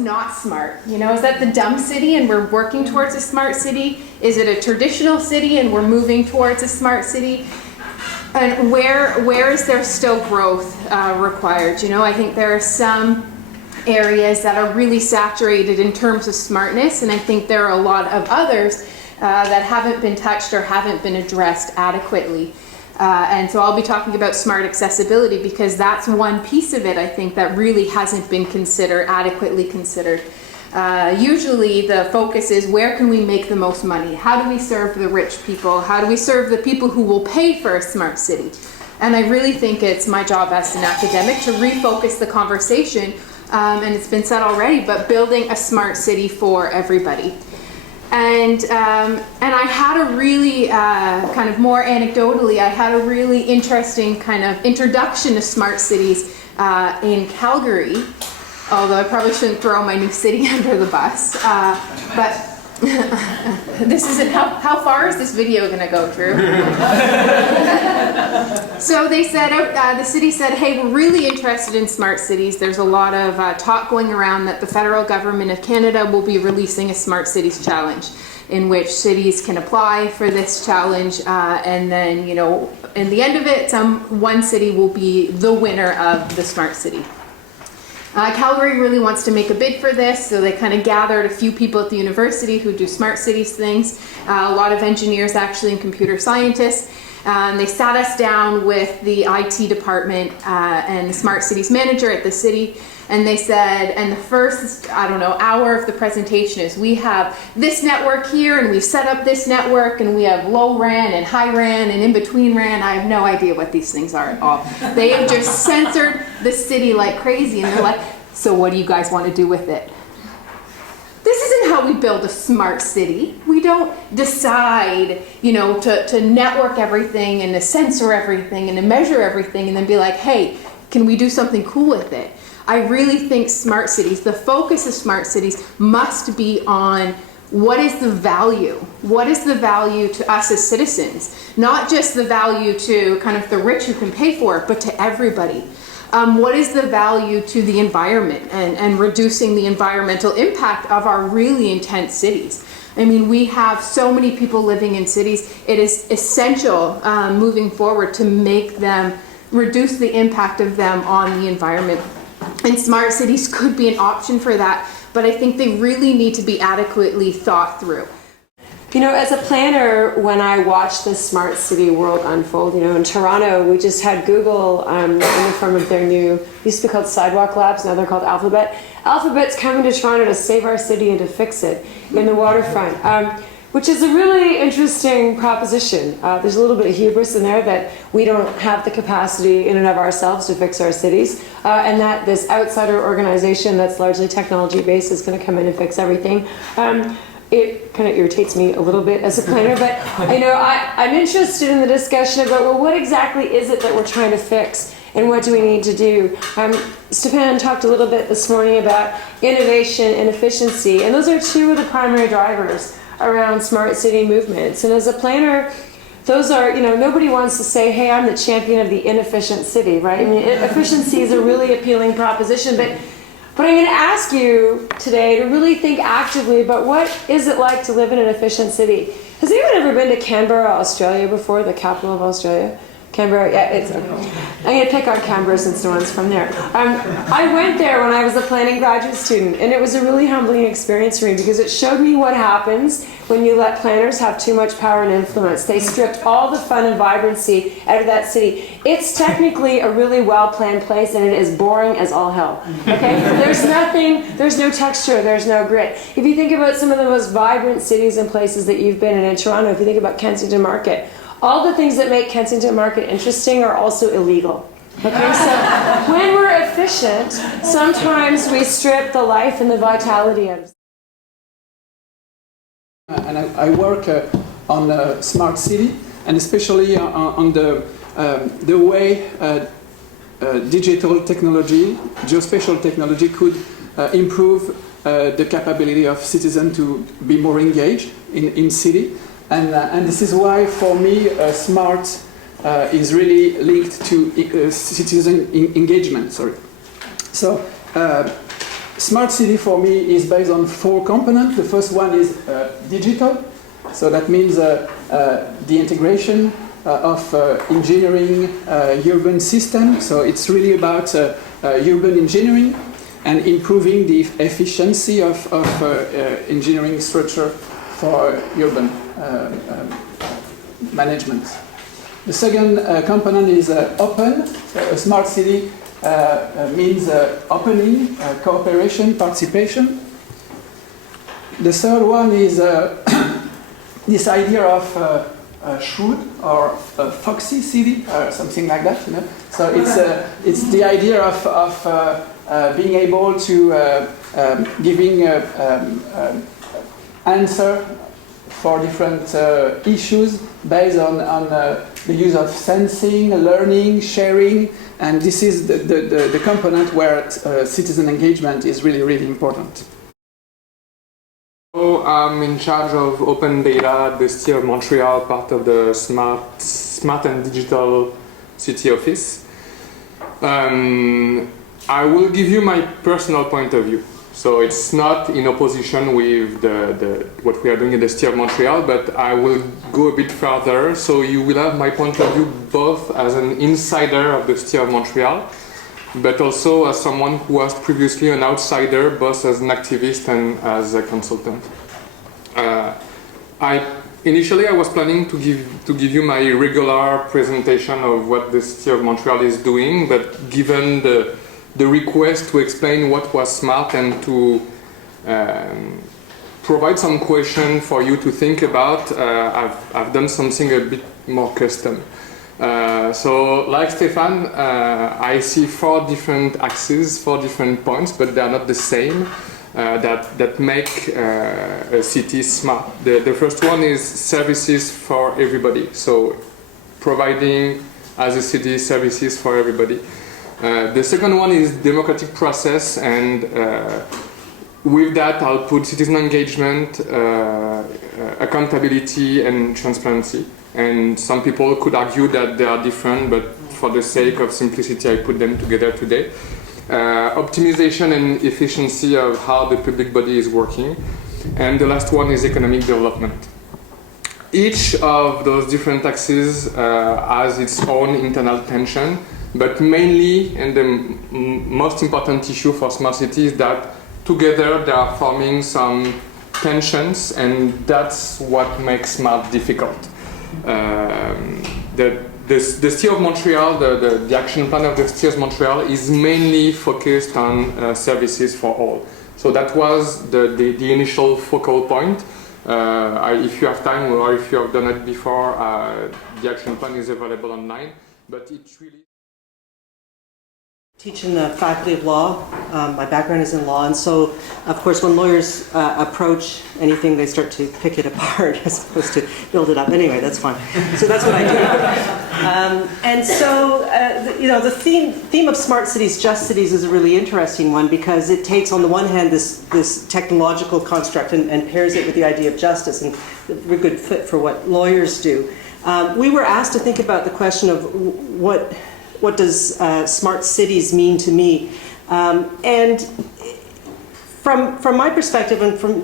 not smart? You know, is that the dumb city and we're working towards a smart city? Is it a traditional city and we're moving towards a smart city? And where is there still growth required? You know, I think there are some areas that are really saturated in terms of smartness, and I think there are a lot of others that haven't been touched or haven't been addressed adequately. And so I'll be talking about smart accessibility because that's one piece of it, I think, that really hasn't been adequately considered. Usually the focus is where can we make the most money? How do we serve the rich people? How do we serve the people who will pay for a smart city? And I really think it's my job as an academic to refocus the conversation, and it's been said already, but building a smart city for everybody. And I had a really, kind of more anecdotally, I had a really interesting kind of introduction to smart cities in Calgary, although I probably shouldn't throw my new city under the bus. But this isn't, how far is this video going to go, Drew? So they said, the city said, hey, we're really interested in smart cities. There's a lot of talk going around that the federal government of Canada will be releasing a smart cities challenge in which cities can apply for this challenge, and then, you know, in the end of it, one city will be the winner of the smart city. Calgary really wants to make a bid for this, so they kind of gathered a few people at the university who do smart cities things, a lot of engineers actually and computer scientists. They sat us down with the IT department and the smart cities manager at the city, and they said, and the first, I don't know, hour of the presentation is we have this network here and we've set up this network and we have low RAN and high RAN and in between RAN. I have no idea what these things are at all. They have just censored the city like crazy, and they're like, so what do you guys want to do with it? This isn't how we build a smart city. We don't decide, you know, to network everything and to censor everything and to measure everything and then be like, hey, can we do something cool with it? I really think smart cities, the focus of smart cities must be on what is the value? What is the value to us as citizens? Not just the value to kind of the rich who can pay for it, but to everybody. What is the value to the environment and reducing the environmental impact of our really intense cities? I mean, we have so many people living in cities. It is essential moving forward to make them, reduce the impact of them on the environment. And smart cities could be an option for that, but I think they really need to be adequately thought through. You know, as a planner, when I watch the smart city world unfold, you know, in Toronto, we just had Google in the form of their new, used to be called Sidewalk Labs, now they're called Alphabet. Alphabet's coming to Toronto to save our city and to fix it in the waterfront, which is a really interesting proposition. There's a little bit of hubris in there that we don't have the capacity in and of ourselves to fix our cities, and that this outsider organization that's largely technology-based is going to come in and fix everything. It kind of irritates me a little bit as a planner, but you know, I'm interested in the discussion about, well, what exactly is it that we're trying to fix and what do we need to do? Stefan talked a little bit this morning about innovation and efficiency, and those are two of the primary drivers around smart city movements. And as a planner, those are, you know, nobody wants to say, hey, I'm the champion of the inefficient city, right? I mean, efficiency is a really appealing proposition, but I'm going to ask you today to really think actively about what is it like to live in an efficient city. Has anyone ever been to Canberra, Australia before, the capital of Australia? Canberra, yeah, it's, I'm going to pick on Canberra since no one's from there. I went there when I was a planning graduate student, and it was a really humbling experience for me because it showed me what happens when you let planners have too much power and influence. They stripped all the fun and vibrancy out of that city. It's technically a really well-planned place, and it is boring as all hell. Okay? There's nothing, there's no texture, there's no grit. If you think about some of the most vibrant cities and places that you've been in Toronto, if you think about Kensington Market, all the things that make Kensington Market interesting are also illegal. Okay, so when we're efficient, sometimes we strip the life and the vitality out of. And I work on a smart city, and especially on the way digital technology, geospatial technology could improve the capability of citizens to be more engaged in city. And this is why, for me, smart is really linked to citizen engagement. Sorry. So smart city for me is based on 4 components. The first one is digital. So that means the integration of engineering urban system. So it's really about urban engineering and improving the efficiency of engineering structure for urban management. The second component is open. So a smart city means opening, cooperation, participation. The third one is this idea of shrewd or foxy city, or something like that. You know? So it's the idea of being able to giving answer for different issues based on the use of sensing, learning, sharing, and this is the component where citizen engagement is really, really important. So I'm in charge of open data at the City of Montreal, part of the Smart and Digital City Office. I will give you my personal point of view. So it's not in opposition with what we are doing in the City of Montreal, but I will go a bit further. So you will have my point of view both as an insider of the City of Montreal, but also as someone who was previously an outsider, both as an activist and as a consultant. Initially, I was planning to give you my regular presentation of what the City of Montreal is doing, but given the request to explain what was smart and to provide some questions for you to think about, I've done something a bit more custom. So, like Stefan, I see 4 different axes, 4 different points, but they are not the same, that make a city smart. The first one is services for everybody, so providing as a city services for everybody. The second one is democratic process, and with that I'll put citizen engagement, accountability and transparency. And some people could argue that they are different, but for the sake of simplicity I put them together today. Optimization and efficiency of how the public body is working. And the last one is economic development. Each of those different axes has its own internal tension, but mainly, and the most important issue for smart cities is that together they are forming some tensions, and that's what makes smart difficult. The City of Montreal, the action plan of the City of Montreal is mainly focused on services for all. So that was the initial focal point. If you have time or if you have done it before, the action plan is available online, but it's really... Teach in the Faculty of Law. My background is in law, and so, of course, when lawyers approach anything, they start to pick it apart as opposed to build it up. Anyway, that's fine. So that's what I do. And so, the theme of smart cities, just cities, is a really interesting one because it takes, on the one hand, this technological construct and pairs it with the idea of justice, and a very good fit for what lawyers do. We were asked to think about the question of what does smart cities mean to me? And from my perspective and from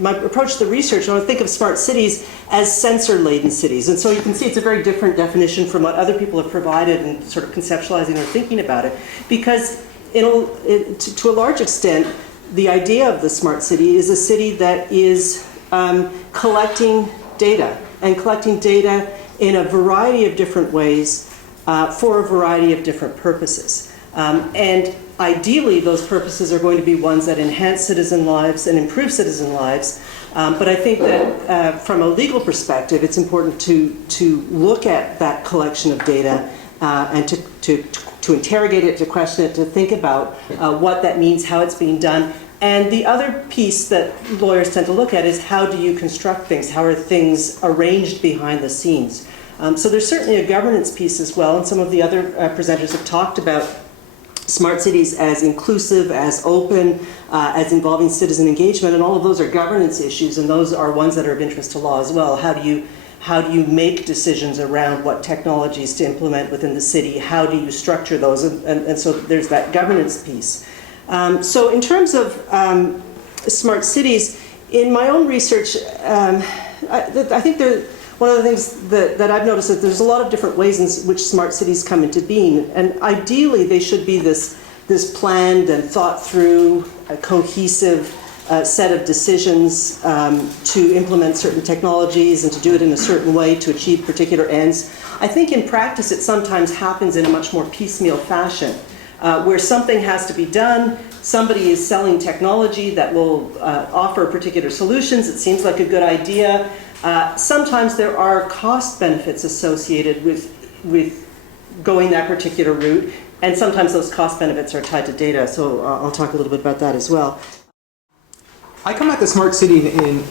my approach to the research, I want to think of smart cities as sensor-laden cities. And so you can see it's a very different definition from what other people have provided and sort of conceptualizing or thinking about it. Because to a large extent, the idea of the smart city is a city that is collecting data, and collecting data in a variety of different ways for a variety of different purposes. And ideally, those purposes are going to be ones that enhance citizen lives and improve citizen lives. But I think that from a legal perspective, it's important to look at that collection of data and to interrogate it, to question it, to think about what that means, how it's being done. And the other piece that lawyers tend to look at is how do you construct things? How are things arranged behind the scenes? So there's certainly a governance piece as well, and some of the other presenters have talked about smart cities as inclusive, as open, as involving citizen engagement, and all of those are governance issues, and those are ones that are of interest to law as well. How do you make decisions around what technologies to implement within the city? How do you structure those? And so there's that governance piece. So in terms of smart cities, in my own research, I think one of the things that I've noticed is there's a lot of different ways in which smart cities come into being, and ideally they should be this planned and thought through, cohesive set of decisions to implement certain technologies and to do it in a certain way to achieve particular ends. I think in practice it sometimes happens in a much more piecemeal fashion, where something has to be done. Somebody is selling technology that will offer particular solutions. It seems like a good idea. Sometimes there are cost benefits associated with going that particular route, and sometimes those cost benefits are tied to data. So I'll talk a little bit about that as well. I come at the smart city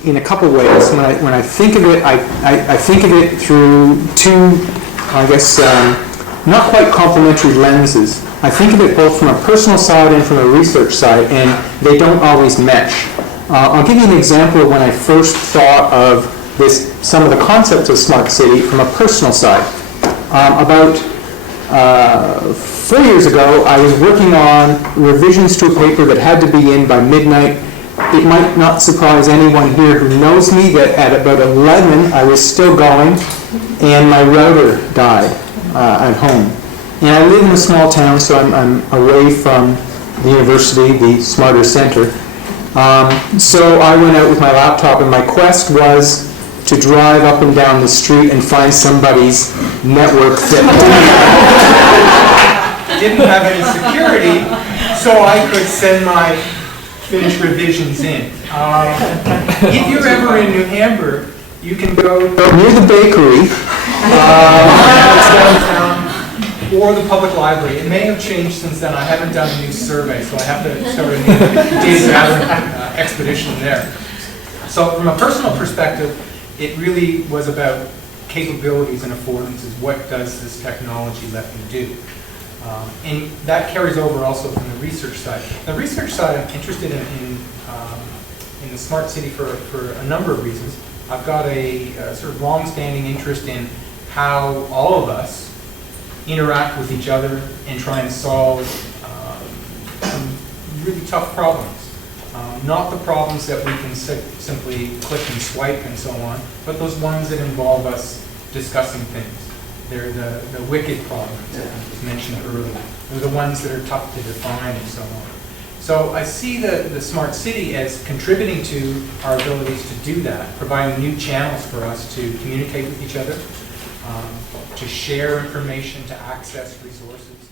in a couple ways. When I think of it, I think of it through two, I guess, not quite complementary lenses. I think of it both from a personal side and from a research side, and they don't always mesh. I'll give you an example of when I first thought of some of the concepts of smart city from a personal side. About 4 years ago, I was working on revisions to a paper that had to be in by midnight. It might not surprise anyone here who knows me that at about 11 I was still going, and my router died at home. And I live in a small town, so I'm away from the university, the smarter center. So I went out with my laptop, and my quest was to drive up and down the street and find somebody's network that didn't have any security, so I could send my finished revisions in. If you're ever in New Hamburg, you can go near the bakery. downtown or the public library. It may have changed since then. I haven't done a new survey, so I have to start a new data gathering expedition there. So from a personal perspective, it really was about capabilities and affordances. What does this technology let me do? And that carries over also from the research side. The research side, I'm interested in the smart city for a number of reasons. I've got a sort of long-standing interest in how all of us interact with each other and try and solve some really tough problems. Not the problems that we can simply click and swipe and so on, but those ones that involve us discussing things. They're the wicked problems that was mentioned earlier. They're the ones that are tough to define and so on. So I see the smart city as contributing to our abilities to do that, providing new channels for us to communicate with each other, to share information, to access resources.